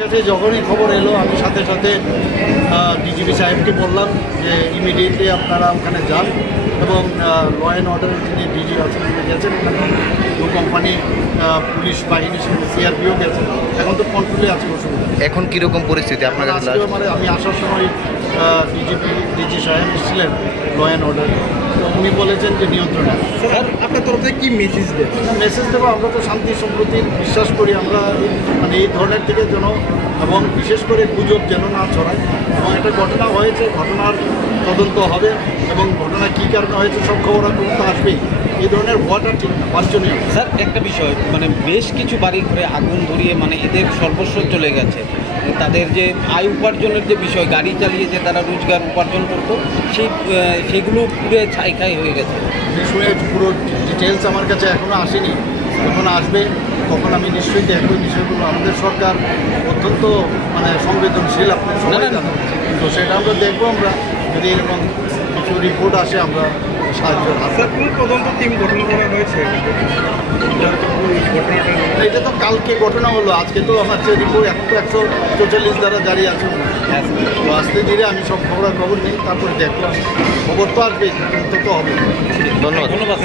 কাছে যখনই খবর এলো আমি সাথে সাথে ডিজিপি সাহেবকে বললাম যে ইমিডিয়েটলি আপনারা ওখানে যান এবং ল অ্যান্ড অর্ডারের যিনি ডিজি আছেন উনি গেছেন, দু কোম্পানি পুলিশ বাহিনী সিআরপিও গেছেন, এখন তো কন্ট্রোলে আছে অসুবিধা। এখন কীরকম পরিস্থিতি আপনার কাছে? আমি আসার সময় ডিজি সাহেব এসেছিলেন ল অ্যান্ড অর্ডার, তো উনি বলেছেন যে নিয়ন্ত্রণে। স্যার আপনার তরফ থেকে কী মেসেজ দেন? মেসেজ দেবো, আমরা তো শান্তি সম্প্রীতির বিশ্বাস করি, আমরা মানে এই ধরনের থেকে যেন এবং বিশেষ করে গুজব যেন না ছড়ায়, এবং একটা ঘটনা হয়েছে, ঘটনার তদন্ত হবে এবং ঘটনা কী কারণে হয়েছে সব খবর তো আসবেই। এই ধরনের হওয়াটা ঠিক না, বাঞ্ছনীয়। স্যার একটা বিষয়, মানে বেশ কিছু বাড়ি ঘরে আগুন ধরিয়ে মানে এদের সর্বস্ব চলে গেছে, তাদের যে আয় উপার্জনের যে বিষয়, গাড়ি চালিয়ে যে তারা রোজগার উপার্জন করতো সেগুলো পুরো ছাইখাই হয়ে গেছে। বিষয়ে পুরো ডিটেলস আমার কাছে এখনও আসেনি, যখন আসবে তখন আমি নিশ্চয়ই দেখব বিষয়গুলো। আমাদের সরকার অত্যন্ত মানে সংবেদনশীল, আপনি সবাই জানেন, তো সেটা আমরা দেখবো। আমরা যদি এরকম কিছু রিপোর্ট আসে আমরা সাহায্য। স্যার কোন তদন্ত টিম গঠন করা হয়েছে? এটা তো কালকে ঘটনা হলো, আজকে তো আমার যে রিপোর্ট এখন তো 144 দ্বারা জারি আছে, তো আস্তে ধীরে আমি সব খবর নেই, তারপরে দেখলাম খবর তো আসবেই, তো হবে। ধন্যবাদ।